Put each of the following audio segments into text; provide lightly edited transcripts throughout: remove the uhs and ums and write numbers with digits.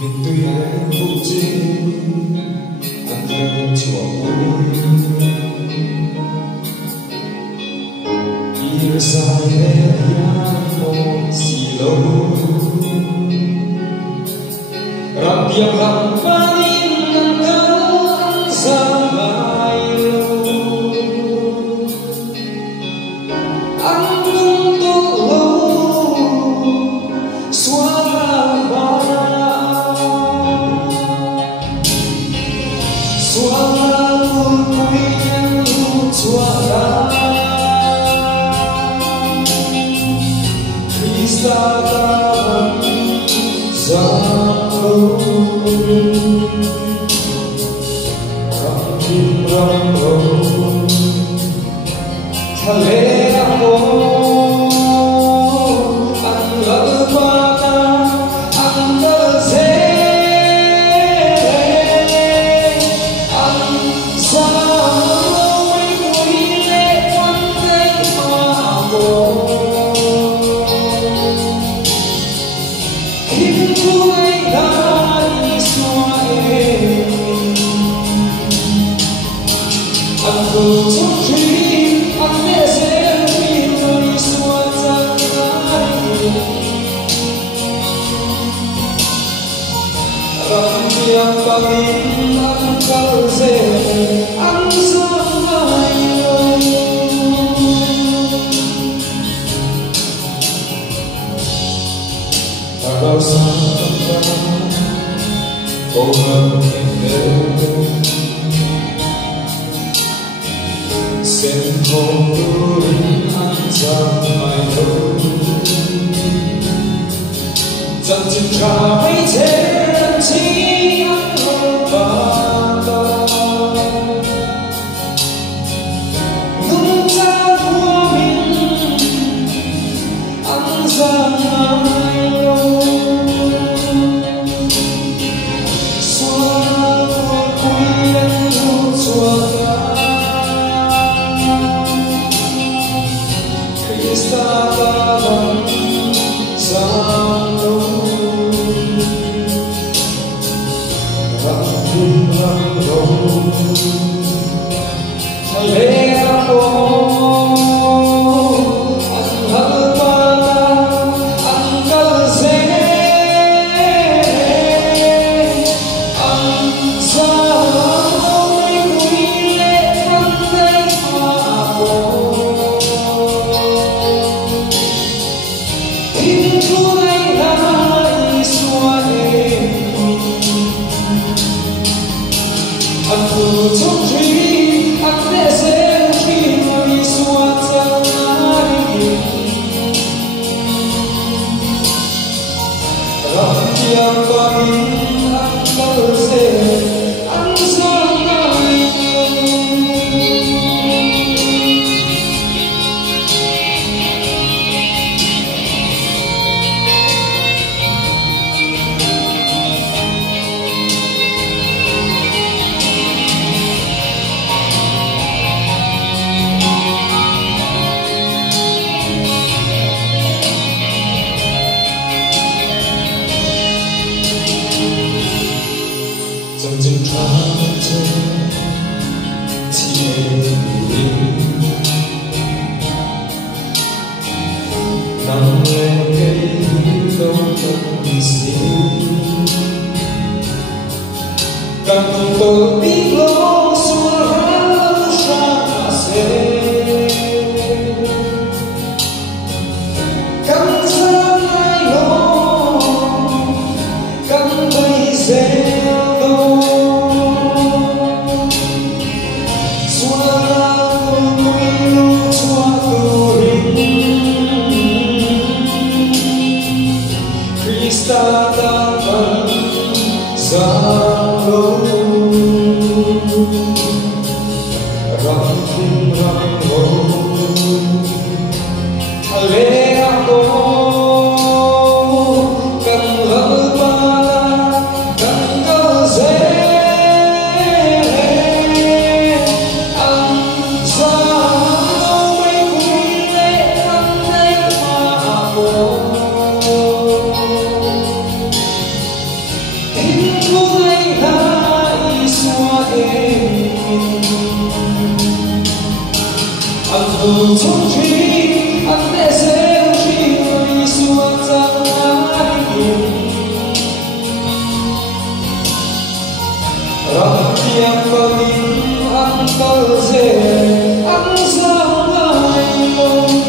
面對幸福節，安分錯會，而晒的一個是路，讓別人把你能夠安上來路，安分的路，說了吧。Yang paling angkal ang samayo Kalau sampai kau menghindar Xem không turin anh samayo Chẳng chừng cả mấy thế chỉ anh không bao đúng ra của mình anh ra mai xóa của quý anh luôn xóa Krista ta đang sang đâu Yang paling angkal ang samayo Chẳng chừng thoáng chân chỉ đi nằm lên cây đâu không xin càng tôi biết lo xua ra xa xe càng ra lại lo càng bay xe Krista datang selalu Ramping Hale ako Kan lalpala Kan kalse Ang sa'yo may kuwile Ang nagmaapo 从今安得生气为所在让dia paling ang kalze ang sangai mo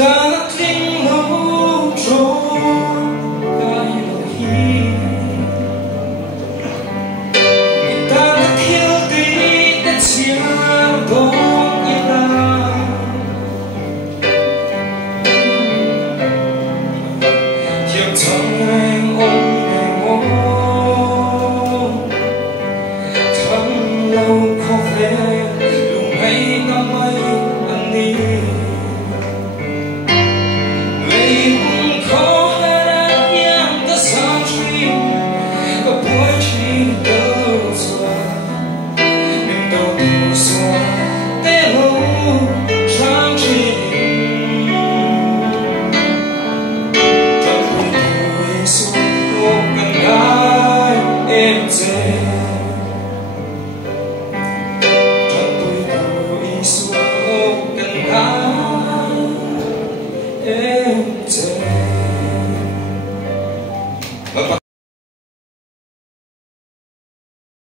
ta đãทิ้งlâu rồi cái khi ta đã thiếu đi đã chia đôi ta hiểu thằng anh ôm em ôm thằng lâu khó về lúc ấy năm ấy anh đi